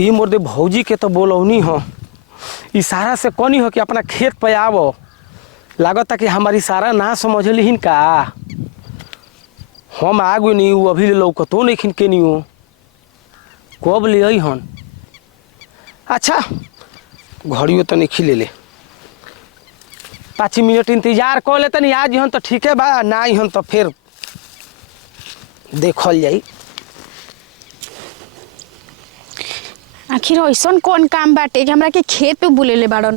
ये मोर भौजी के तो बोलौनी हो, इशारा से कौनी हो कि अपना खेत पे आवो। लागत कि हमारी इशारा ना समझलिन का। हम आगो नहीं वो अभी लौकतो नहीं खिन के नहीं हो कब ले आई हन। अच्छा घड़ियों तो नहीं खिले ले 5 मिनट इंतजार कर ले तनी आज हन तो ठीक है बा, ना हन तो फिर देखल जाई। आखिर ऐसा कौन काम बाटे कि हमरा के खेत पे बुलेले बाड़न।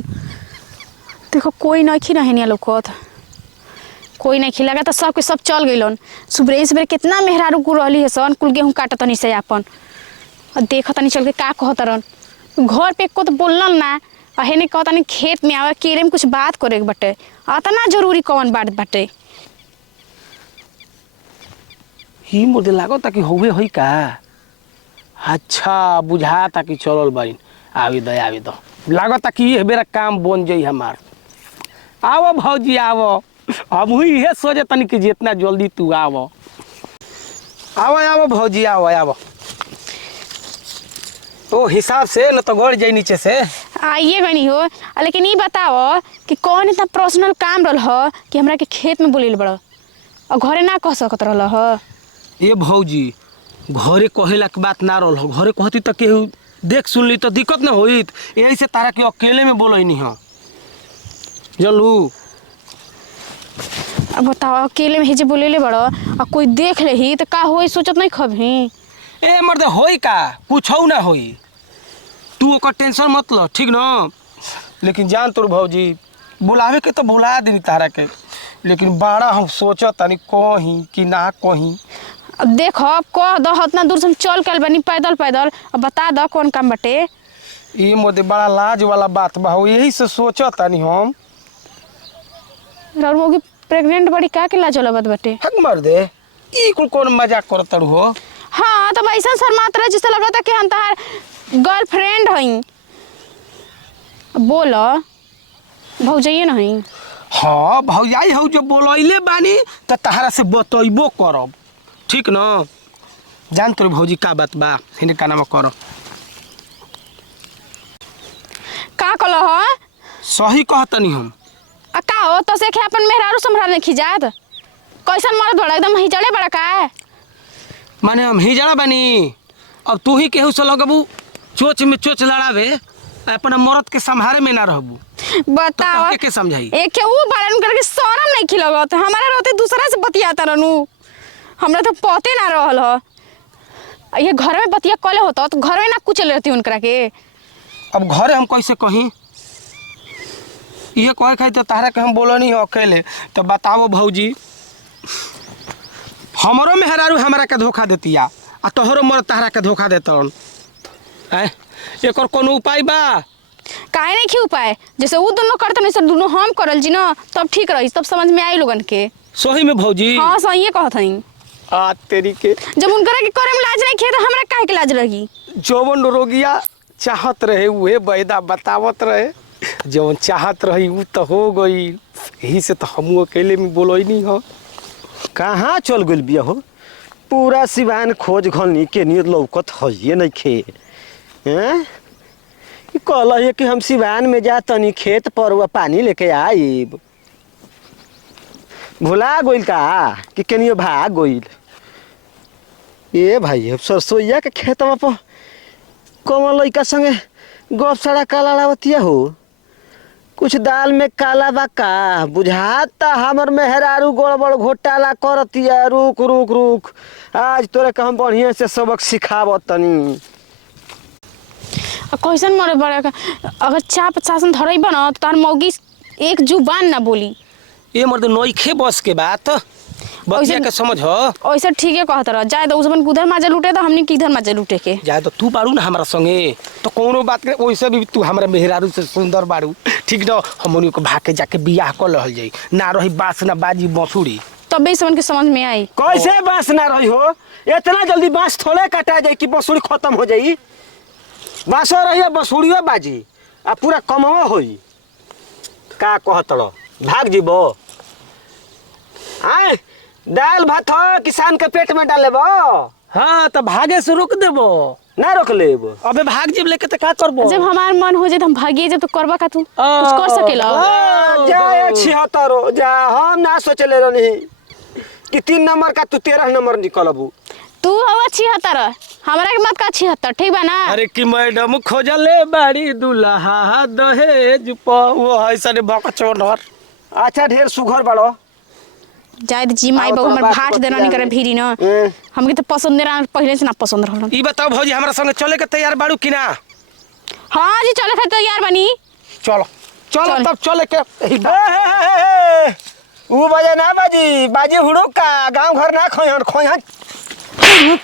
देखो कोई नहीं रहनी लोकत, कोई नहीं खिलागा तो सब के सब चल गइलन। सुबह सुबह कितना मेहरारू को रहली है सन, कुल गेहूं काटत तनी से अपन और देख तनी चल के का कहत रन। घर पे को तो बोलल ना, हेने कहता नहीं खेत में आवे केरे में कुछ बात करे के बटे। इतना जरूरी कौन बात बाटे। ही मोर लागत कि होवे होई का। अच्छा बुझाता कि चलल बाइन। आवे दो लागत कि ये बेरा काम बन जाई हमार। आवो भौजी आवो, हम हुई है सोचे तनी कि जितना जल्दी तू आवो। आवो भौजी आवो। तो हिसाब से न तो गड़ जाई नीचे से। आइए गनी हो, लेकिन ये बताओ कि कौन इतना पर्सनल काम रहल हो कि हमरा के खेत में बोलिल बड़ और घरे ना कह सकत रहल हो। ये भौजी घरे कहेला के बात ना रहल हो, घरे कहती तो केहू देख सुन ली तो दिक्कत ना होइत। यही से तारा के अकेले में बोलैनी हो जलू। अब बताओ अकेले में हिजे बोलेले बड़ और कोई देख लेही तो का होई सोचत नहीं खबही। ए मर्द होई का कुछ हो ना होई, तू ओकर टेंशन मत लो ठीक न। लेकिन जान तोर भौजी बुलावे के तो बुला दी तारा के, लेकिन बाड़ा हम सोचत तनी कहीं कि ना कहीं। अब देखो कह दो इतना दूर से हम चल के बनी पैदल पैदल, अब बता दो कौन काम बटे। ये मोदे बड़ा लाज वाला बात बा, यही से सोचत तनी हम। और मोगी प्रेग्नेंट बड़ी का के लाज वाला बात बटे। हक मर्दे ई कुल कौन मजाक करत हो। हाँ तो ऐसा शर्मात रहे जिससे लगता कि हम तार गर्लफ्रेंड हई। बोलो भौजाइए नहीं। हाँ भौजाई हो जो बोलैले बानी तो तहरा से बतैबो करब ठीक न। जान तोर भौजी का बात बा, हिने का नाम करो का कलो हो। सही कहतनी हम। का हो तो से अपन मेहरारू संभाल नहीं खिजात। कैसन मरद बड़ा एकदम हिजड़े बड़ा का। माने हम हिजड़ा बानी, अब तू ही केहू से लगबू चोच में चोच लड़ावे, अपना मरद के संभारे में ना रहबू। बताओ तो के समझाई एक के वो बारन करके शरम नहीं खिलगत। हमारा रहते दूसरा से बतियाता रहनु, हमरा तो पते ना रहल हो। ये घर में बतिया कले होता तो घर में ना कुछ रहती उनकरा के। अब घरे हम कैसे कहीं, ये कहे खाई तो तारा के हम बोलनी हो अकेले। तो बताओ भौजी हमारो मेहरारू हमारा के धोखा देतिया आ तोहरो मर तारा के धोखा देतन। एक और कोनो उपाय बा? काहे नहीं खी उपाय, जैसे वो दोनों करते नहीं सर दोनों हम करल जी ना तब ठीक रही, तब समझ में आई लोगन के। सही में भौजी? हाँ सही है कहत हई। आ तेरी के जब उनकरा के करे में लाज नहीं खे तो हमरा काहे के लाज रही। जौवन रोगिया चाहत रहे उहे बैदा बतावत रहे, जौन चाहत रही उ तो हो गई। यही से तो हम अकेले में बोलैनी हो। कहाँ चल गइल बिया हो, पूरा सिवान खोज घलनी के नहीं लौकत है नहीं खे। हैं कहल है कि हम सिवान में जा तनी खेत पर हुआ पानी लेके आइब, भुला गइल का कि केनियो भाग गइल। ये भाई अब सरसोईया के खेतवा पर कौन लइका संगे गप सड़ा काला लावतिया हो। कुछ दाल में काला बा का बुझाता, हमर मेहरारू गड़बड़ घोटाला करतिया। रुक रुक रुक, आज तोरे के हम बढ़िया से सबक सिखावत तनी। कैसन मरे बड़ा का अगर चाप शासन धरई बना तो तार मौगी एक जुबान ना बोली। ये मर्द नइखे बस के बात बतिया के समझ हो। ऐसे ठीक है कहत रह जाए तो उसमन उधर माजा लूटे तो हमनी किधर माजा लूटे के। जाए तो तू बाड़ू ना हमारा संगे तो कोनो बात के वैसे भी तू हमारे मेहरारू से सुंदर बाड़ू ठीक न। हमनी को भाग के जाके बियाह कर लहल जाई, ना रही बास ना बाजी बांसुरी। तब समन के समझ में आई कैसे बांस ना रही हो, इतना जल्दी बांस थोड़े कटा जाए कि बांसुरी खत्म हो जाई। बांसो रही बांसुरियो बाजी आ पूरा कमवा होई। का कहत रह भाग जीबो। आए दाल भात हो किसान के पेट में डालेबो। हाँ तो भागे से रोक देबो। ना रोक लेब। अबे भाग जेब लेके तो का करबो? जब हमार मन हो जाए तो हम भागिए जब तो करबा का तू कुछ कर सकेला। जा 76 जा, हम ना सोचले रहनी कि 3 नंबर का तू 13 नंबर निकलबू। तू हवा 76 हमरा के मत का 76 ठीक बा ना। अरे कि मैडम खोजले बाड़ी दुल्हा दहेज प वो ऐसा ने बकचोदर। अच्छा ढेर सुघर बड़ो। जायद जी माई बाबू हमर भाट देना नहीं करे भीरी ना। हमके तो पसंद ना पहले से ना पसंद रहलन। ई बताओ भौजी हमरा संगे चले के तैयार बाड़ू कि ना? हां जी चले थे तैयार बनी। चलो चलो तब चले के ऊ बजे ना बाजी हुड़ो का गांव घर ना खोहन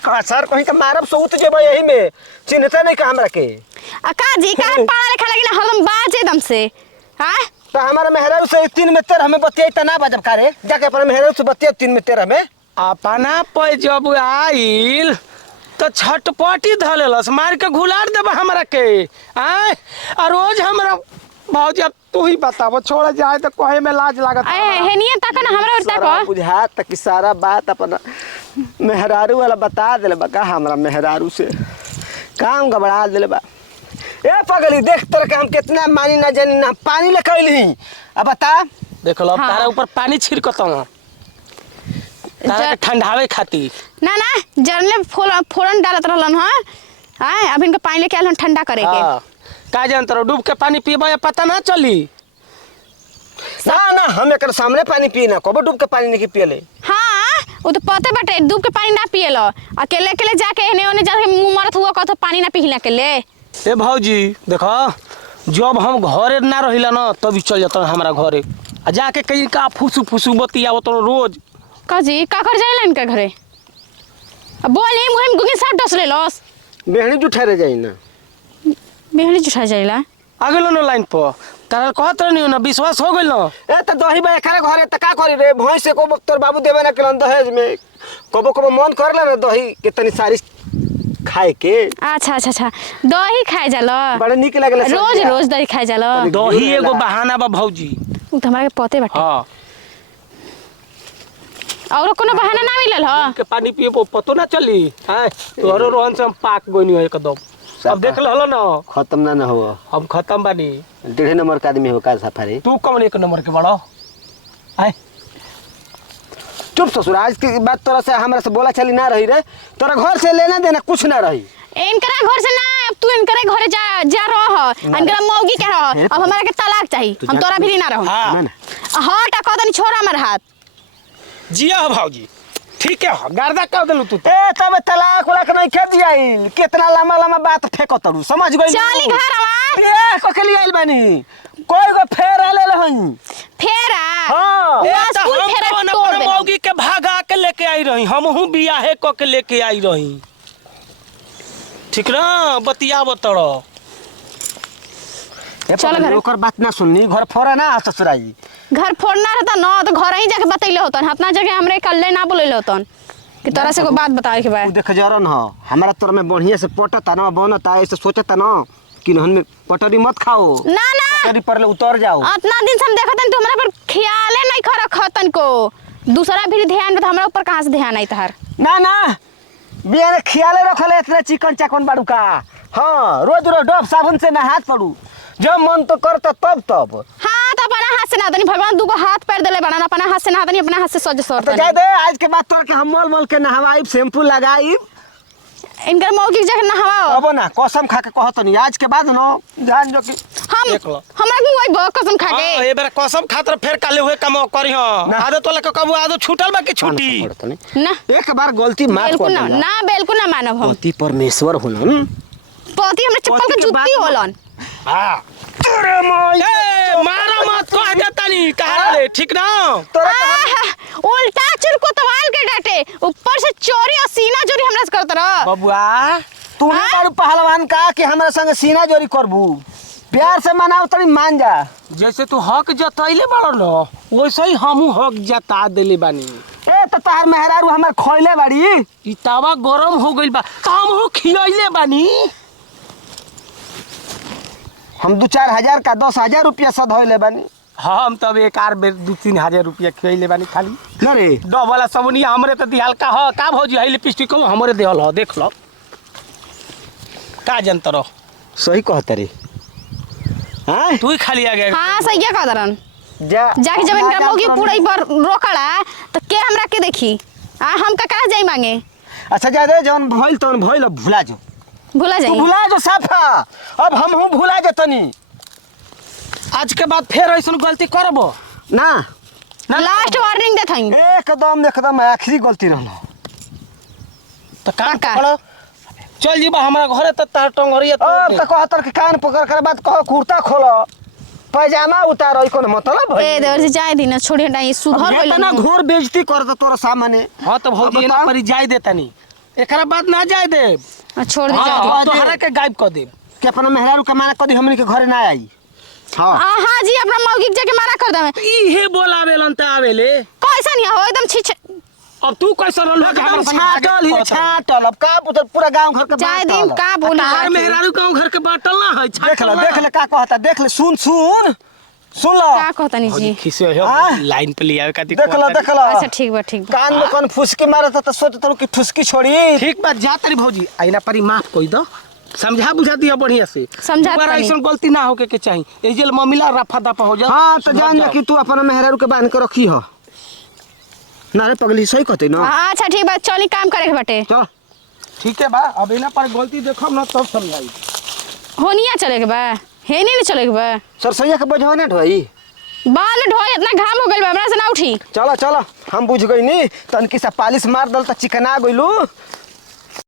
का सर कहीं का मारब सौत जेबे यही में चिन्हते नहीं का हमरा के। आ का जी का पढ़ा लिखा लगी ना हरदम बाजे एकदम से। हां तो हमारा मेहरारू से 3 में 13 हमें बतियाई त ना बजब का रे। जाके अपने मेहरारू से बतिया 3 में 13 में अपना पे जब आइल तो छटपटी धलेलस मार के घुलार देबा हमरा के। आय आ रोज हमरा भौजी अब तू ही बताबो छोड़ जाए तो कहे में लाज लागत। हे नियन तक ना हमरा और तक बुझा तक कि सारा बात अपना मेहरारू वाला बता देले बा का हमरा मेहरारू से काम गबड़ा देले बा। ए पगली देख तर के हम कितना मानी ना जानी ना पानी ले कैली। अब बता देख लो हाँ। तारा ऊपर पानी छिड़कत हूं तारा के ठंडावे खातिर। ना ना जरने फोरन डालत रहलन हां। हां अब इनका पानी लेके आलन ठंडा करे के। हां का जानत रहो डूब के पानी पीबा या पता ना चली। ना ना हम एकर सामने पानी पी ना कबो डूब के पानी नहीं पियले। हां वो तो पते बटे डूब के पानी ना पिएलो अकेले अकेले जाके एने ओने जाके मुंह मारत हुआ कतो पानी ना पीला के ले। ए भौजी देखो जब हम घरे ना रहिला ना तभी चल जाता हमरा घरे आ जाके कहीं का फुसु फुसु बतियावत तो रोज। का जी का कर जाइला इनका घरे अब बोले मुहिम गुगे सब डस ले लॉस बेहनी जुठा रे जाई ना बेहनी जुठा जाइला आ गेलो ना लाइन पर तारा कहत नहीं ना विश्वास हो गेल ना। ए त दही बा एकरे घरे त का करी रे भैंस से को तोर बाबू देबे ना केलन दहेज में कबो कबो मन करले ना दही के तनी सारी खाए के। अच्छा अच्छा अच्छा दही खाए जाला बड़ा निक लागले रोज रोज दही खाए जाला। दही एगो बहाना बा भौजी। उ त हमरा के पते बाटे। हां और कोनो बहाना ना मिलल ह के पानी पिए पतो ना चली। हां तोरो रोहन से हम पाक गोनी एकदम। अब देख लो ना खत्म ना हो हम खत्म बानी। 1.5 नंबर का आदमी हो का सफारी तू कौन 1 नंबर के बड़ो? आय चुप ससुर आज की बात तोरा से हमरा से बोला चली ना रही रे तोरा घर से लेना देना कुछ ना रही। इनकरा घर से ना अब तू इनकरे घरे जा जा रह इनकरा मौगी के रह अब हमरा के तलाक चाहिए हम तोरा भी ना रहू। हां हट कह दनी छोड़ हमर हाथ जिया हो भौजी ठीक है गर्दा कर देलू तू। ए तब तलाक वाला के नहीं खे दियाइल कितना लंबा लंबा बात फेंको तरू समझ गइल। चली घर आवा ए कोकली आइल बानी कोई गो फेर आले रहई फेरा। हां ए वो त स्कूल हम फेरा तो ना तोड़ पर दे। मौगी के भागा के लेके आई रही हमहू बियाहे क के लेके आई रही ठीक ना बतियाव तड़ो। चल घर ओकर बात ना सुननी घर फोरा ना ससुराई घर फोड़ना रहता ना तो घर ही जाके बतैले होतन अपना जगह हमरे कल्ले ना बोलैले होतन कि तोरा से को बात बतावे के बा। तू देख जरन ह हमरा तोर में बढ़िया से पटता ना बनता ऐसे सोचता ना कि नहन में पटरी मत खाओ ना ना पटरी पर ले उतर जाओ। इतना दिन से हम देखतन तू हमरा पर ख्याले नहीं खा रखतन को दूसरा भी ध्यान बता हमरा ऊपर कहां से ध्यान आई तहर। ना ना बियाने खियाले रखले इतना चिकन चाकन बाड़ू का। हां रोज रोज डब साबुन से नहात पड़ू जब मन तो करता तब हां तो अपना हाथ से नहातनी भगवान दुगो हाथ पैर देले बड़ा अपना हाथ से नहातनी अपना हाथ से सज तो सोतनी। जा दे आज के बाद तोर के हम मल मल के नहवाई शैम्पू लगाई इनकर मौगी के जगह नहाओ अब ना कसम खा के कहतनी आज के बाद न जान जो कि हम देख लो। हमरा के वही बो कसम खा हां के ए बेरा कसम खातर फेर काले हुए काम करी हां आदत वाला के कबू आदत छूटल बा कि छूटी। ना एक बार गलती माफ बिल्कुल कर ना देना ना बिल्कुल ना मानब हम पति परमेश्वर होलन पति हमरे चप्पल पति के के बात जूती में- होलन। हां अरे मोय ए मारा मत कह जातानी कहा रे ठीक ना। तोरा आहा, उल्टा चुरको तवाल के डाटे ऊपर से चोरी और सीना चोरी हमरा से करत रह। बबुआ तू नहीं बारू पहलवान का कि हमरा संग सीना जोरी करबू प्यार से मनाओ तनी मान जा। जैसे तू हक जतैले बाड़ो न वैसे ही हमहू हक जता देले बानी। ए त तहार मेहरारू हमर खइले बाड़ी ई तवा गरम हो गइल बा हमहू खियैले बानी। हम 2-4 हजार का 10,000 रुपया सधइले बानी। हम तब एक आर बेर 2-3 हजार रुपया खियैले बानी खाली। न रे डबल सबनिया हमरे त दियाल का ह का भौजी है लिपस्टिक हमरे देहल ह देख लो। का जनता रहो सही कहता रे हाँ तू ही खाली आ गया हाँ सही कह दरन जा जाके जब इनका मौगी पूरा एक बार रोकड़ा तो के हमरा के देखी हम का कहा जाई मांगे अच्छा जा दे जौन भइल तौन भइल अब भुला जो भूला तू जाई भुला जो साफा अब हम हूँ भुला जतनी आज के बाद फिर ऐसा गलती करबो ना लास्ट वार्निंग देत हई एकदम एकदम आखिरी गलती रहना तो कान काका। पकड़ो चल जीबा हमारा घरे तक तार टंगरिया अब तक कहतर के कान पकड़ कर बात कह कुर्ता खोलो पैजामा उतार कोन मतलब ए देवर जी जाए दिन छोड़ी हटाई सुधर गइल इतना घोर बेइज्जती करत तोरा सामने हां तो भौजी अब ना बताओ। परी जाय देता नहीं एकरा बाद ना जाय दे छोड़ दे हां जा तोहरा के गायब कर दे के अपना मेहरारू के माना कदी हमनी के घरे ना आई हां हाँ जी अपना मौगी के जाके मारा कर दे इहे बोलावेलन त आवेले कैसा नहीं हो एकदम छिछ अब तू कैसे रहल एकदम छाटल ही छाटल अब का पूरा गांव घर के जाए दिन बाटल। का बोली तार मेहरारू गांव घर के बाटल ना है देख ले का कहता देख ले सुन लो का कहतनी जी खिसे हो हाँ? लाइन पे ले आवे का देख लो अच्छा ठीक बा कान में कौन फुसकी मारत त सोच तरू की ठुसकी छोड़ी ठीक बात जा तारी भौजी आइना परी माफ कोई दो समझा बुझा दिया बढ़िया से समझा दोबारा तनी। ऐसा गलती ना होके के चाहिए ए जेल मामला रफा दफा हो जा हां तो जान जा कि तू अपना मेहरारू के बांध के रखी हो ना रे पगली सही कहते ना अच्छा ठीक बा चली काम करे के बाटे चल ठीक है बा अब इना पर गलती देखब ना तब समझाई होनिया चले के बा हे नहीं चले के बा सरसैया के बोझवा ना ढोई बाल ढोए इतना घाम हो गइल बा हमरा से ना उठी चलो हम बुझ गई नी तनकी सा पालिश मार दल त चिकना गइलू